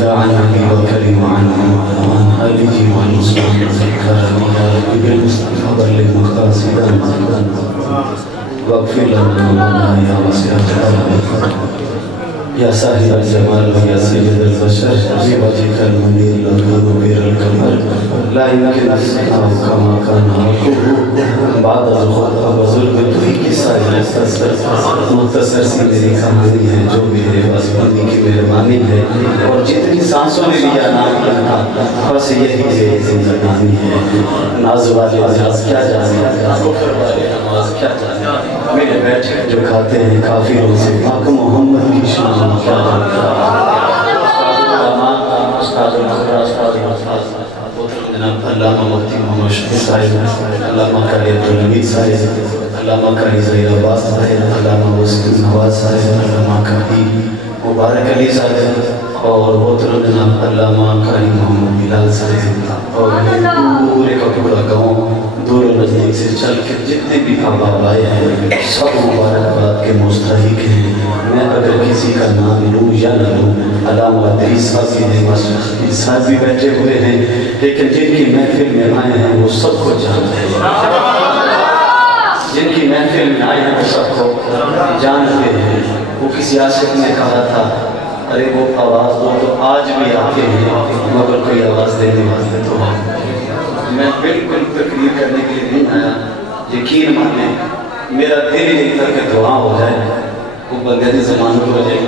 وارض عن أبي بكر وعن عمر وعن آله وعن عثمان ذكرني يا رب بالمصطفى بلغ مقاصدنا واغفر لنا يا واسع الجلال يا صاحب الجمال ويا سيد البشر بوجهك المنير الأنور وبير القمر لا يمكن أصنعه كما كان حقه بعد الخطأ وظلم تو ہی کی ساری مختصر سی میری کہانی ہے جو میرے پاس بندی کی مہربانی ہے اور جتنی سانسوں نے لیا نام رکھا بس یہی ہے زندگانی ہے ناز والے عزاز کیا جانے کفر والے نماز کیا جانے میرے بیٹھے جو کھاتے ہیں کافروں سے پاک محمد کی شان کیا جانے استاد المقرہ استاد جناب علامہ مفتی محمد شفیع صاحب علامہ قاری عبدالحمید صاحب علامہ قاری ظہیر عباس صاحب علامہ وسیم نواز صاحب علامہ قاری مبارک علی صاحب اور محترم جناب علامہ قاری محمد بلال صاحب اور پورے کا پورا گاؤں دور و نزدیک سے چل کے جتنے بھی احباب آئے ہیں سب مبارکباد کے مستحق ہیں میں اگر کسی کا نام لوں یا نہ لوں علامہ ادریس صاحب بھی ہیں ماشاءاللہ صاحب بھی بیٹھے ہوئے ہیں لیکن جن کی محفل میں آئے ہیں وہ سب کو جانتے ہیں جن کی محفل میں آئے ہیں وہ سب کو جانتے ہیں وہ کسی عاشق نے کہا تھا ارے وہ آواز دو تو آج بھی آتے ہیں مگر کوئی آواز دینے والے تو میں بالکل تقریر کرنے کے لیے نہیں آیا یقین مانے میرا دل ہی نہیں تھا کہ دعا ہو جائے وہ بندے نے ضمانت ہو جائے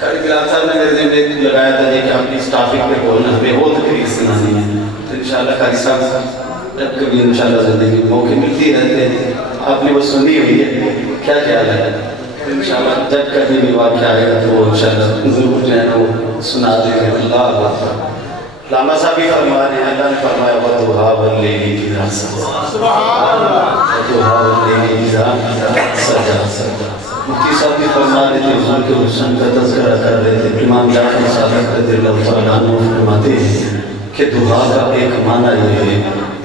قاری بلال صاحب نے میرے ذہن میں لگایا تھا کہ اپنی اس ٹاپک پہ بولنا ہمیں وہ تقریر سنانی ہے تو انشاءاللہ قاری صاحب جب کبھی انشاءاللہ زندگی موقع ملتی رہتے ہیں آپ نے وہ سنی ہوئی ہے کیا خیال ہے انشاءاللہ جب کبھی بھی واقعہ آئے گا تو وہ انشاءاللہ ضرور جو ہے نا وہ سنا دیں گے اللہ اکبر علامہ صاحب بھی فرما رہے ہیں اللہ نے فرمایا وَدُوحَا وَاللَّيْلِ إِذَا سَجَىٰ وَدُوحَا وَاللَّيْلِ إِذَا سَجَىٰ مفتی صاحب بھی فرما رہے تھے حضور کے حسن کا تذکرہ کر رہے تھے امام جعفر صادق رضی اللہ تعالیٰ عنہ فرماتے ہیں کہ دعا کا ایک معنی یہ ہے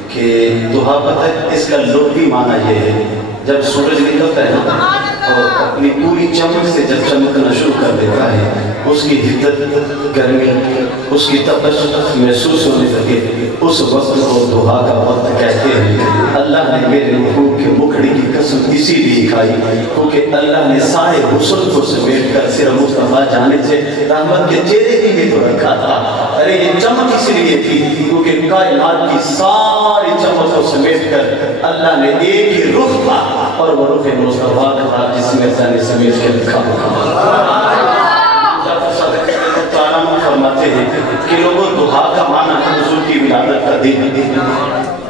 کہ دعا پتہ ہے اس کا لغوی معنی یہ ہے جب سورج نکلتا ہے نا اور اپنی پوری چمک سے جب چمکنا شروع کر دیتا ہے اس کی حدت گرمی اس کی تپش محسوس ہونے لگے اس وقت کو دعا کا وقت کہتے ہیں اللہ نے میرے محبوب کے مکڑی کی قسم اسی لیے کھائی کیونکہ اللہ نے سارے حسن کو سمیٹ کر صرف مصطفیٰ جانے سے رحمت کے چہرے ہی میں تو رکھا تھا ارے یہ چمک اس لیے تھی کیونکہ کائنات کی ساری چمک کو سمیٹ کر اللہ نے ایک ہی رخ تھا اور وہ رخ مصطفیٰ تھا جس میں اللہ نے سمیٹ کے لکھا فرماتے ہیں کہ لوگوں دعا کا معنی حضور کی ولادت کا دن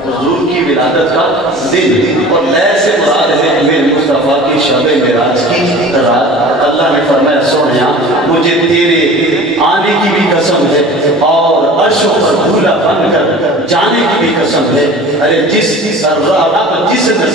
حضور کی ولادت کا دن اور لے سے مراد ہے میرے مصطفیٰ کی شب معراج کی رات اللہ نے فرمایا سونیا مجھے تیرے آنے کی بھی قسم ہے اور عرشوں پر بھولا بن کر جانے کی بھی قسم ہے ارے جس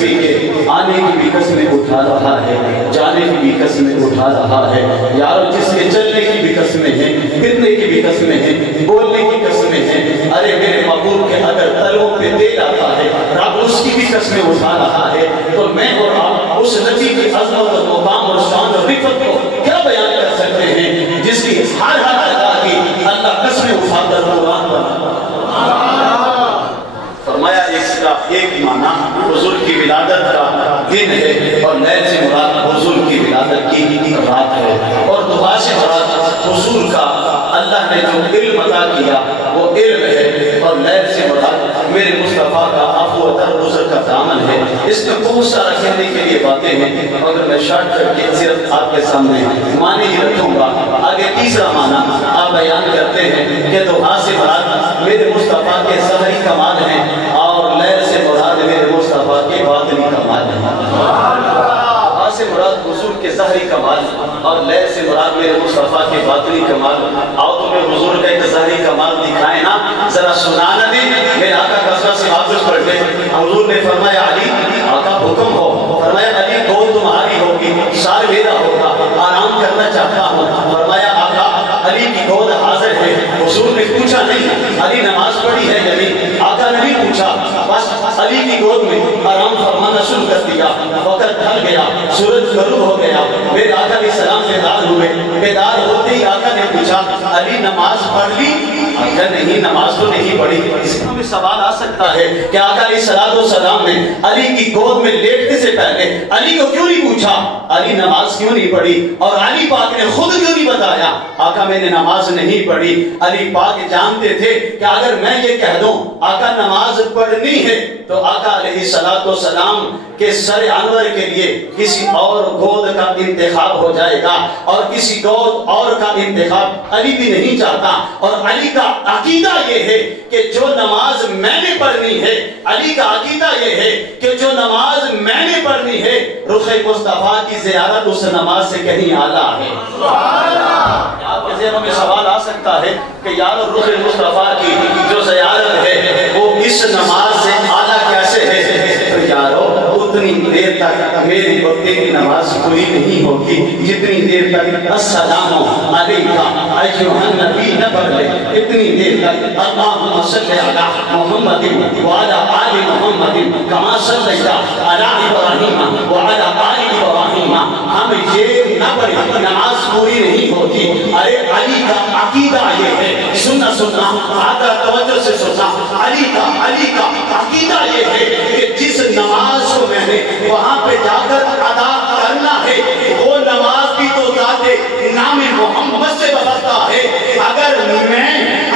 نبی کے آنے کی بھی قسمیں اٹھا رہا ہے جانے کی بھی قسمیں اٹھا رہا ہے یار جس کے چلنے کی بھی قسمیں ہیں گرنے کی بھی قسمیں ہیں بولنے کی قسمیں ہیں ارے میرے محبوب کے اگر تلوں پہ دے آتا ہے رب اس کی بھی قسمیں اٹھا رہا ہے تو میں اور آپ اس نبی کی عظمت اور مقام اور شان اور رفت کو کیا بیان کر سکتے ہیں جس کی ہر جگہ کی اللہ قسمیں اٹھا کر قرآن فرمایا ایک معنی حضور کی ولادت کا دن ہے اور لیل سے مراد حضور کی ولادت کی رات ہے اور دعا سے مراد حضور کا اللہ نے جو علم عطا کیا وہ علم ہے اور لیل سے مراد میرے مصطفیٰ کا عفو و درگزر کا دامن ہے اس میں بہت سارا کہنے کے لیے باتیں ہیں اگر میں شارٹ کر کے صرف آپ کے سامنے معنی ہی رکھوں گا آگے تیسرا معنی آپ بیان کرتے ہیں کہ دعا سے مراد میرے مصطفیٰ کے ظاہری کمال ہیں اور لیل سے مراد میرے مصطفیٰ کے باطنی کمال ہیں دعا سے مراد حضور کے ظاہری کمال اور لیل سے مراد میرے مصطفیٰ کے باطنی کمال آؤ تمہیں حضور کا ایک ظاہری کمال دکھائیں نا ذرا سنانا دیں میرے آقا قصہ سے واپس پڑھتے حضور نے فرمایا علی آقا حکم ہو فرمایا علی گود تمہاری ہوگی سار میرا ہوگا آرام کرنا چاہتا ہوں فرمایا آقا علی کی گود حاضر ہے حضور نے پوچھا نہیں علی نماز پڑھی ہے یا نہیں آقا نہیں پوچھا بس علی کی گود میں آرام فرمانا شروع کر دیا وقت ڈھل گیا سورج غروب ہو گیا میرے ہوئے، بیدار ہوتے ہی آقا نے پوچھا علی نماز پڑھ لی؟ آقا نہیں، نماز تو نہیں پڑھی۔ اس میں بھی سوال آ سکتا ہے کہ آقا علیہ السلام نے علی کی گود میں لیٹنے سے پہلے علی کو کیوں نہیں پوچھا علی نماز کیوں نہیں پڑھی، اور علی پاک نے خود کیوں نہیں بتایا آقا میں نے نماز نہیں پڑھی؟ علی پاک جانتے تھے کہ اگر میں یہ کہہ دوں آقا نماز پڑھنی ہے تو آقا علیہ السلام کے سر انور کے لیے کسی اور گود کا انتخاب ہو جائے گا، اور کسی گود اور کا انتخاب علی بھی نہیں چاہتا۔ اور علی کا عقیدہ یہ ہے کہ جو نماز میں نے پڑھنی ہے، علی کا عقیدہ یہ ہے کہ جو نماز میں نے پڑھنی ہے رخ مصطفیٰ کی زیارت اس نماز سے کہیں اعلیٰ ہے۔ آپ کے ذہنوں میں سوال آ سکتا ہے کہ یار رخ مصطفیٰ کی جو زیارت ہے وہ اس نماز سے اعلیٰ کیسے ہے؟ تو یارو اتنی دیر تک میری وقتی کی نماز پوری نہیں ہوتی جتنی دیر تک السلام علیکہ ایھا النبی نہ پڑھ لے، اتنی دیر تک اللہم صلی علی محمد وعلی آل محمد کما صلیت علی ابراہیم وعلی آل ابراہیم، ہم یہ نہ پڑھیں نماز پوری نہیں ہوتی۔ ارے علی کا عقیدہ یہ ہے، سننا آقا توجہ سے سننا، علی کا عقیدہ یہ ہے کہ جس نماز کو میں نے وہاں پہ جا کر ادا کرنا ہے وہ نماز بھی تو ذات نام محمد سے وابستہ ہے۔ اگر میں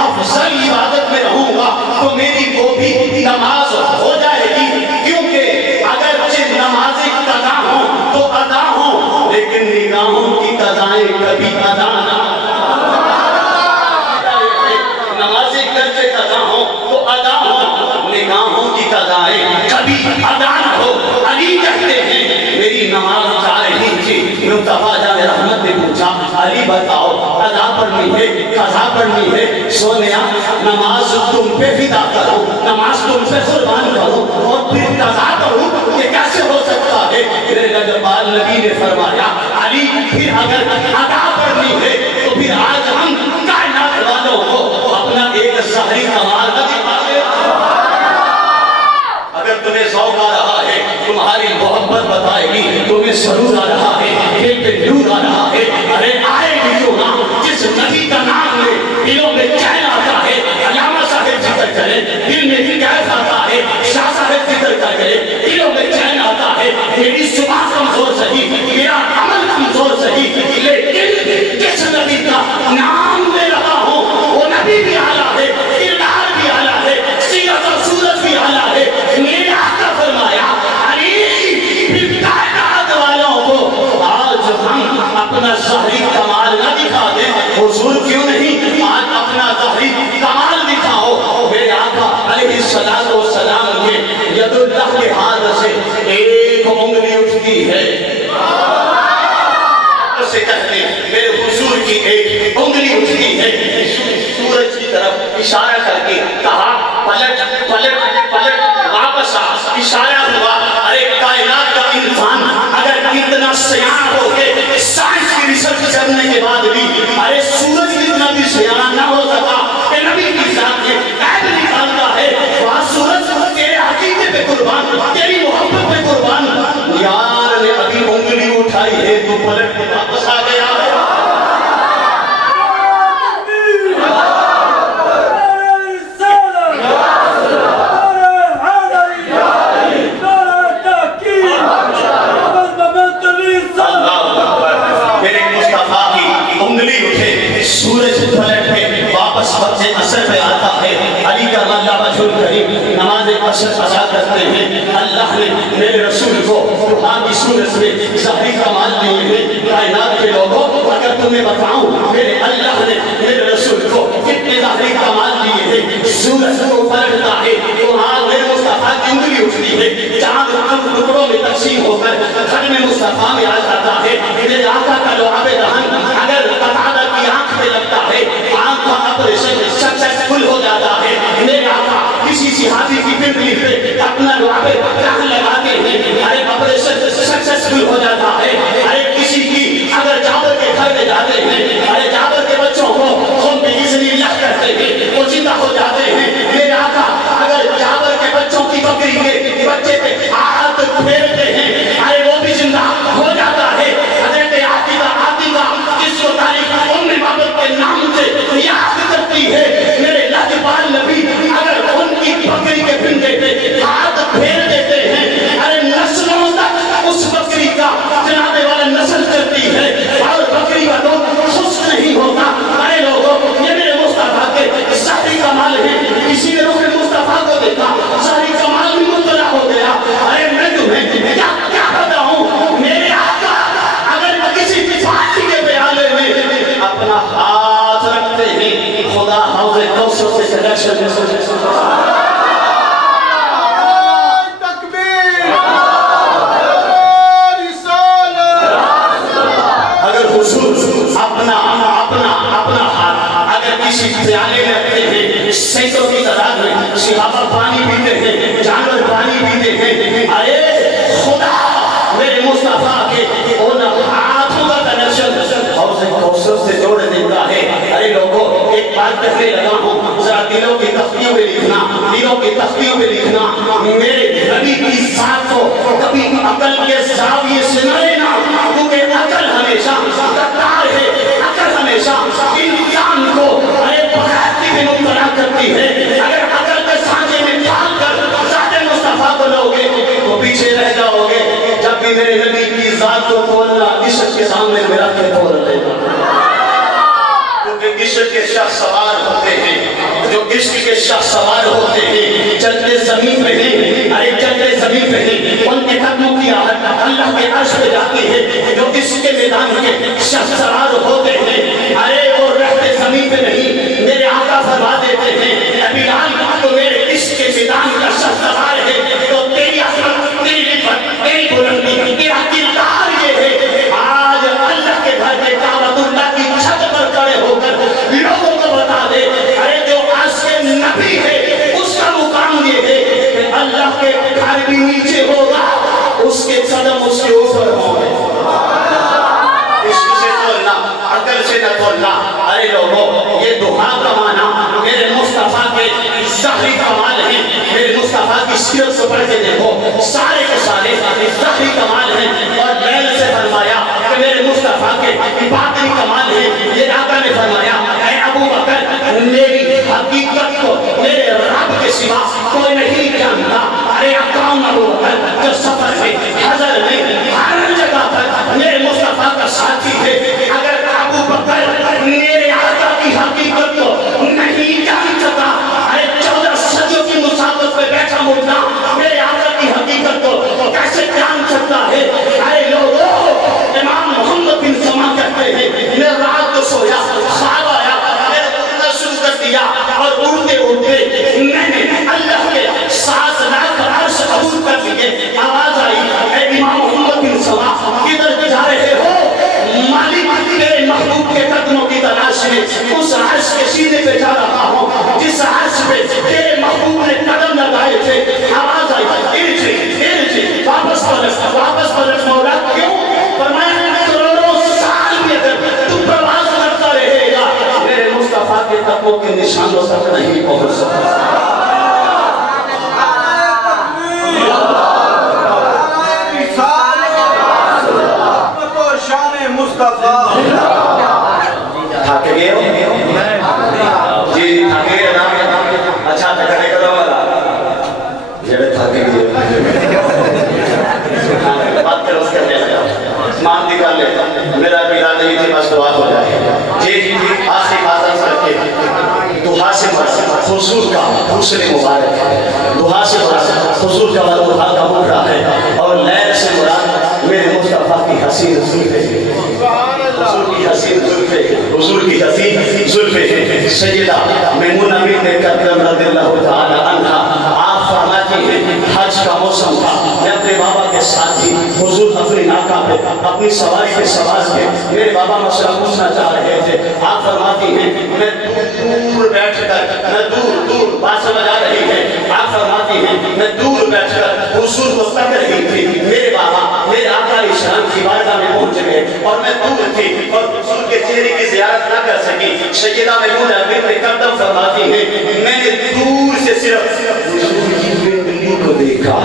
افضل عبادت میں رہوں گا تو میری وہ بھی نماز ہو جائے گی، کیونکہ اگر نمازیں قضا ہوں تو ادا ہوں، لیکن نگاہوں کی قضائیں کبھی ادا نہ نمازیں کرتے قضا ہوں تو ادا ہوں، نگاہوں کی قضائیں کبھی ادا نہ ہو۔ علی کہتے ہیں میری نماز جا رہی تھی، مصطفیٰ جان رحمت نے پوچھا علی بتاؤ ادا پڑھنی ہے قضا پڑھنی ہے؟ سونیا نماز تم پہ فدا کرو، نماز تم پہ قربان کرو اور پھر قضا کرو، یہ کیسے ہو سکتا ہے؟ میرے لجپال نبی نے فرمایا علی پھر اگر ادا پڑھنی ہے تو پھر آج ہم کائنات والوں کو اپنا ایک ظاہری کمال نہ دکھا دے۔ اگر تمہیں ذوق آ رہا ہے تمہاری محبت بتائے گی، تمہیں سرور آ رہا ہے دل پہ نور آ رہا ہے، ارے آئے گی کیوں نہ جس نبی کا نام لے دلوں میں چین آتا ہے۔ علامہ صاحب ذکر کرے دل میں ہدایت آتا ہے، شاہ صاحب ذکر کرے دلوں میں چین آتا ہے۔ میری صبح کمزور سہی، میرا عمل کمزور سہی، لیکن جس نبی کا نام لے رہا ہوں وہ نبی بھی اعلیٰ ہے، کردار بھی اعلیٰ ہے، سیرت اور صورت بھی اعلیٰ ہے۔ میرے آقا فرمایا علی پھر کائنات والوں کو آج ہم اپنا ظاہری کمال نہ دکھا دیں، حضور کیوں نہیں آج اپنا ظاہری کمال دکھاؤ۔ میرے آقا علیہ السلام کے ید اللہ کے ہاتھ سے ایک انگلی اٹھتی ہے، اسے کہتے ہیں میرے حضور کی ایک انگلی اٹھتی ہے، سورج کی طرف اشارہ کر کے کہا پلٹ پلٹ پلٹ واپس آ، اشارہ ہوا۔ ارے کائنات کا انسان اگر اتنا سیاح ہو کے سائنس کی ریسرچ کرنے کے بعد بھی ارے سورج اتنا بھی سیاح نہ ہو سکا کہ نبی کی ذات میں عیب نکالتا ہے، وہاں سورج تیرے عقیدے پہ قربان، تیری محبت پہ قربان، یار نے ابھی انگلی اٹھائی ہے تو پلٹ کے واپس آ گیا ہے۔ سورج پلٹ کے واپس وقت عصر پہ آتا ہے، علی کا اللہ وجہ کریم نماز عصر ادا کرتے ہیں۔ اللہ نے میرے رسول کو قرآن کی صورت میں ظاہری کمال دیے ہیں۔ کائنات کے لوگوں اگر تمہیں بتاؤں میرے اللہ نے میرے رسول کو کتنے ظاہری کمال دیے ہیں۔ سورج کو پلٹتا ہے تو وہاں میرے مصطفیٰ کی انگلی اٹھتی ہے، چاند ٹکڑوں میں تقسیم ہو کر گھر میں مصطفیٰ میں آ جاتا ہے۔ میرے آقا کا لعاب دہن اگر قطادہ کی آنکھ پہ لگتا ہے، آنکھ کا آپریشن سکسیسفل ہو جاتا ہے۔ میرے آقا کسی صحابی کی پنڈلی پہ اپنا لعاب دہن لگاتے ہیں، ارے آپریشن سکسیسفل ہو جاتا ہے۔ ارے کسی کی اگر جابر کے گھر میں جاتے ہیں، ارے جابر کے بچوں کو خون پہ بسم اللہ کرتے ہیں، وہ زندہ ہو جاتے ہیں۔ میرے آقا اگر جابر کے بچوں کی بکری کے بچے پہ ہاتھ پھیرتے ہیں، ارے وہ بھی زندہ ہو جاتا ہے۔ حضرت عاتقہ جس اگر حضور اپنا حال اگر کسی پیالے میں رکھتے ہیں، سینکڑوں کی تعداد میں صحابہ پانی پیتے ہیں، جانور پانی پیتے ہیں، ارے خدا میرے مصطفیٰ کے ان ہاتھوں کا کنیکشن حوض کوثر سے جوڑ دیتا ہے۔ ارے لوگوں، ایک بات کہنے لگا ہوں، ذرا دلوں کی تختیوں میں لکھنا، میرے نبی کی ذات کو کبھی عقل کے زاویے سے نہ لینا، کیونکہ عقل ہمیشہ غدار ہے، عقل ہمیشہ انسان کو بغیرتی میں مبتلا کرتی ہے۔ اگر عقل کے سانچے میں ڈال کر ذات مصطفیٰ کو لوگے تو پیچھے رہ جاؤ گے۔ جب بھی میرے نبی کی ذات کو کھولنا، عشق کے سامنے میرا کے کھول دے گا، کیونکہ عشق کے شاہ سوار ہوتے ہیں، جو عشق کے شاہ سوار ہوتے ہیں، چلتے زمین پہ ہیں، ارے چلتے زمین پہ ہیں، ان کے قدموں کی آہت اللہ کے عرش پہ جاتی ہے، جو عشق کے میدان کے شاہ سوار ہوتے ہیں، ارے وہ رہتے زمین پہ نہیں، میرے آقا فرما دیتے ہیں، اے بلال تو میرے عشق کے میدان کا شاہ سوار ہے، تو تیری عظمت، تیری لفت، تیری بلندی، تیرا کردار یہ ہے۔ آج اللہ کے گھر میں کعبۃ اللہ کی چھت پر کھڑے ہو کر لوگوں کو بتا دے، ارے جو آج کے نبی ہے اس کا مقام یہ ہے کہ اللہ کے گھر بھی نیچے ہوگا، اس کے قدم اس کے اوپر ہوں گے۔ عشق سے تولنا، عقل سے نہ تولنا۔ ارے لوگوں، یہ دعا کا معنی میرے مصطفیٰ کے ظاہری کمال ہیں، میرے مصطفیٰ کی سیرت سے پڑھ کے دیکھو، سارے کے سارے ظاہری کمال ہیں، اور لیل سے فرمایا کہ میرے مصطفیٰ کے باطنی کمال ہیں۔ یہ آقا نے فرمایا، اے ابو بکر، میری حقیقت کو میرے رب کے سوا کوئی نہیں جانتا۔ ارے اقام ابو بکر جو سفر میں، حضر میں، ہر جگہ پر میرے مصطفیٰ کا ساتھی ہے۔ اگر ابو بکر میرے آقا کی حقیقت کو نہیں جان سکا، ارے 14 صدیوں کی مسافت پہ بیٹھا مردہ میرے آقا کی حقیقت کو کیسے جان سکتا ہے؟ ارے لوگوں، امام محمد بن سما کہتے ہیں، میں رات کو سویا، خواب آیا، میں نے اٹھنا شروع کر دیا، اور اڑتے اڑتے میں نے اللہ کے 7 لاکھ عرش عبور کر لیے۔ آواز آئی، اے امام محمد بن سما، کدھر جا رہے ہو؟ مالک تیرے محبوب کے قدموں کی تلاش میں اس عرش کے سینے پہ جا رہا ہوں جس عرش پہ تیرے محبوب نے قدم لگائے تھے۔ آواز آئی، ارجع واپس پلٹ مولا، کیوں؟ فرمایا کروڑوں سال بھی اگر تو پرواز کرتا رہے گا، میرے مصطفیٰ کے قدموں کے نشانوں تک نہیں پہنچ سکتا۔ تھاکے گئے ہو؟ جی تھاکے گئے نا؟ اچھا تکڑے کرو والا جب تھاکے گئے بات کر اس کرنے لگا، مان نکال لے، میرا بیلا نہیں تھی، بس دعا ہو جائے۔ جی آخری بات کر کے دعا سے مرد حضور کا حسن مبارک ہے، دعا سے مرد حضور کا دعا کا مکرہ ہے، اور لیل سے مراد میرے مصطفیٰ کی حسین زلفے، حضور کی حسین زلفے، حضور کی حسین زلفے۔ سیدہ میمونہ بنت کدم رضی اللہ تعالی عنہ آپ فرماتی ہیں، حج کا موسم تھا، میں اپنے بابا کے ساتھ تھی، حضور اپنی ناکہ پہ اپنی سواری پہ سوار تھے، میرے بابا مسئلہ پوچھنا چاہ رہے تھے۔ آپ فرماتی ہیں، میں دور بیٹھ کر، میں دور بات سمجھ آ رہی ہے، آپ فرماتی ہیں میں دور بیٹھ کر حضور کو تک رہی تھی، میرے بابا میرے آقا علیہ السلام کی بارگاہ میں پہنچ گئے، اور میں دور تھی اور حضور کے چہرے کی زیارت نہ کر سکی۔ سیدہ میمونہ بنت کدم فرماتی ہیں، میں نے دور سے صرف بلی کو دیکھا،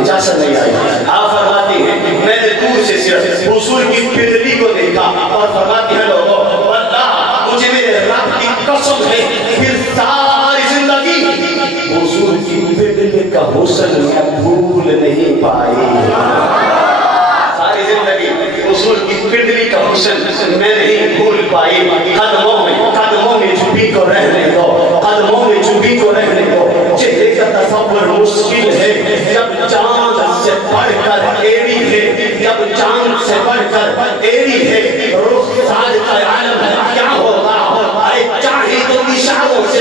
اجازت نہیں آئی۔ آپ فرماتی ہیں، میں نے دور سے صرف حضور کی بلی کو دیکھا، اور فرماتی ہیں لوگوں، اللہ مجھے میرے رب کی قسم ہے، پھر ساری زندگی حضور کی بلی کا حسن میں بھول نہیں پائی۔ ساری زندگی حضور کی بلی کا حسن میں نہیں بھول پائی۔ قدموں میں جھکی کو رہنے دو، قدموں میں جھکی کو رہنے دو۔ چہرے کا تصور مشکل ہے، جب چاند سے بڑھ کر ایڑی ہے، جب چاند سے بڑھ کر ایڑی ہے، رخ ساج کا عالم کیا ہوگا؟ چاہے تو اشاروں سے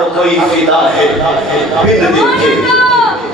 ہر کوئی فدا ہے بن دیکھے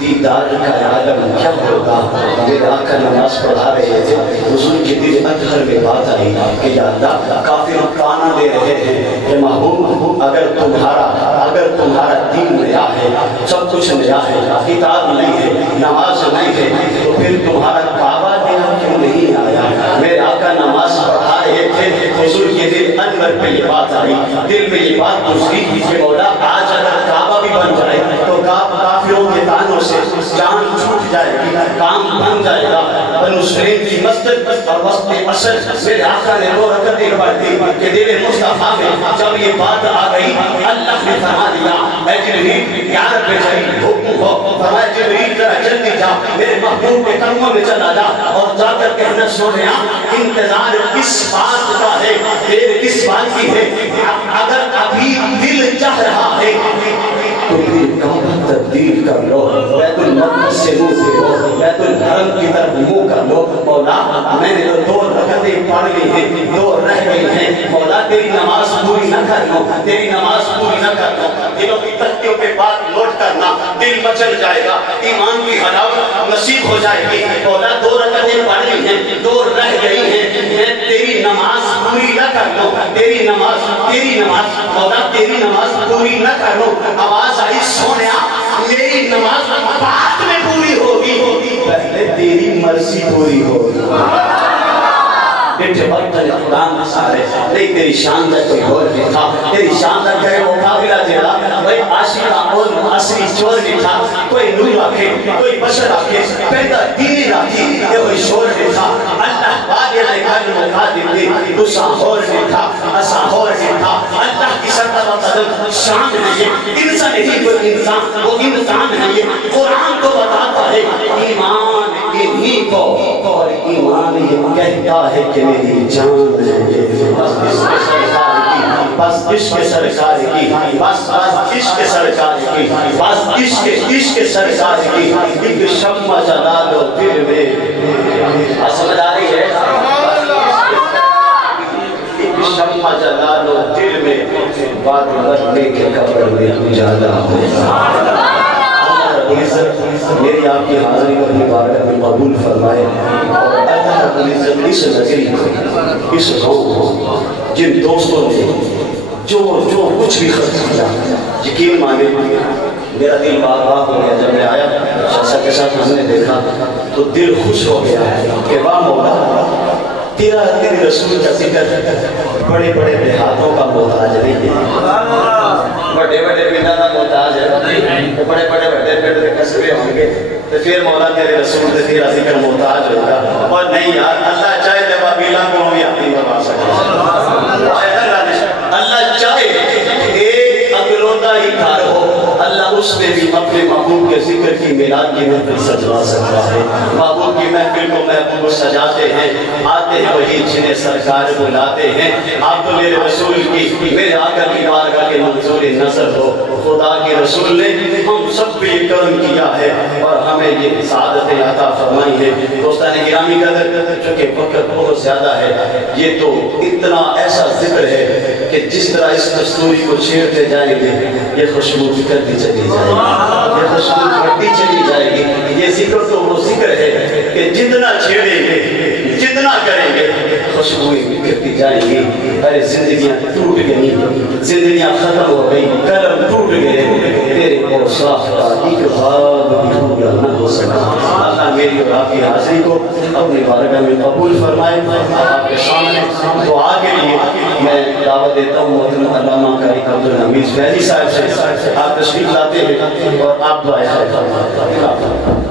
دیدار کا عالم کیا ہوگا. میرے آقا نماز پڑھا رہے تھے, حضور کے دل اطہر میں بات آئی کہ یا اللہ کافر تانا دے رہے ہیں کہ محبوب اگر تمہارا دین نیا ہے, سب کچھ نیا ہے, کتاب نہیں ہے, نماز نہیں ہے, تو پھر تمہارا کعبہ نیا کیوں نہیں آیا. میرے آقا نماز پڑھا رہے تھے, حضور کے دل انور پہ یہ بات آئی, دل میں یہ بات گزری کہ مولا آج اگر کعبہ بھی بن جائے تو کافروں کے تانوں سے جان چھوٹ جائے گی, کام بن جائے گا. بنو سلیم کی مسجد اور وقت عصر میرے آقا نے 2 رکعتیں پڑھ دی کہ دل مصطفیٰ میں جب یہ بات آ گئی اللہ نے فرما دیا اے جبریل یا رب جبریل حکم ہو, فرمایا جبریل ذرا جلدی جا میرے محبوب کے قدموں میں چلا جا اور جا کر کہنا سونیا انتظار کس بات کا ہے, دیر کس بات کی ہے, اگر ابھی دل چاہ رہا ہے تو پھر کعبہ تبدیل کر لو, بیت المقدس سے منہ پھیرو, بیت الحرم کی طرف منہ کر لو. مولا میں نے تو 2 رکعتیں پڑھ لی ہیں, 2 رہ گئی ہیں, مولا تیری نماز پوری نہ کر لو, تیری نماز پوری نہ کر لو. دلوں کی تختیوں پہ بات نوٹ کرنا, دل مچل جائے گا, ایمان کی حلاوت نصیب ہو جائے گی. مولا 2 رکعتیں پڑھ لی ہیں, 2 رہ گئی ہیں, میں تیری نماز پوری نہ کر لو, تیری نماز مولا تیری نماز پوری نہ کر لو. آواز آئی سونیا میری نماز بعد میں پوری ہوگی, پہلے تیری مرضی پوری ہوگی. بیٹھے وقت قرآن سارے نہیں تیری شان دا کوئی اور بھی تھا, تیری شان دا کرے مقابلہ تیرا کوئی عاشقہ اور معاصری چور بھی تھا, کوئی نور آکھے کوئی بشر آکھے پیدا دینی راتی یہ کوئی شور بھی تھا. اللہ باغی آئے گھر مقادم دی دوسرا اور بھی تھا, اسا اور بھی تھا. اللہ کی سردہ و قدم شان ہے یہ, انسان نہیں کوئی انسان, وہ انسان ہے یہ. قرآن کو بتاتا ہے ایمان انہی کو, اور ایمان یہ کہتا ہے کہ میری جان ہے بس عشق سرکار کی, بس عشق سرکار کی, بس عشق سرکار کی. ایک شمع جلا لو دل میں, سمجھ آ رہی ہے, ایک شمع جلا لو دل میں, بات مرنے کے قبر میں اجالا ہو. میری آپ کی حاضری کو اپنی بارگاہ میں قبول فرمائے, اور اللہ رب العزت اس نگری کو, اس قوم کو, جن دوستوں نے جو کچھ بھی خرچ کیا, یقین مانے میرا دل باغ باغ ہو گیا. جب میں آیا شخصہ کے ساتھ ہم نے دیکھا تو دل خوش ہو گیا کہ واہ مولا تیرے رسول کا ذکر بڑے بڑے دیہاتوں کا محتاج نہیں ہے, بڑے بڑے بنا کا محتاج ہے, بڑے بڑے قصبے ہوں گے تو پھر مولا تیرے رسول سے تیرا ذکر محتاج ہوگا. اور نہیں یار, اللہ چاہے جب ابیلا کو بھی اپنی بنا سکے, اللہ چاہے ایک اکلوتا ہی گھر ہو, اللہ اس میں بھی اپنے محبوب کے ذکر کی میلاد کی محفل سجوا سکتا ہے. محبوب کی محفل کو محبوب سجاتے ہیں, آتے ہیں وہی جنہیں سرکار بلاتے ہیں. آپ تو میرے رسول کی, میرے آقا کی بارگاہ کے منظور نظر ہو. خدا کے رسول نے ہم سب پہ یہ کرم کیا ہے اور ہمیں یہ سعادت عطا فرمائی ہے. دوستان گرامی قدر, چونکہ وقت بہت زیادہ ہے, یہ تو اتنا ایسا ذکر ہے کہ جس طرح اس کستوری کو چھیڑتے جائیں گے یہ خوشبو بکھرتی چلی جائے گی, یہ خوشبو بکھرتی چلی جائے گی. یہ ذکر تو وہ ذکر ہے کہ جتنا چھیڑیں گے, جتنا کریں گے, خوشبوئیں بکھرتی جائیں گی. ارے زندگیاں ٹوٹ گئی, زندگیاں ختم ہو گئی, قلم ٹوٹ گئے, تیرے اوصاف کا ایک باب بھی پورا نہ ہو سکا. اللہ میری اور آپ کی حاضری کو اپنی بارگاہ میں قبول فرمائے. آپ کے سامنے دعا کے لیے میں دعوت دیتا ہوں محترم علامہ قاری عبدالحمید فیضی صاحب سے. آپ تشریف لاتے ہیں اور آپ دعائیں فرمائیں.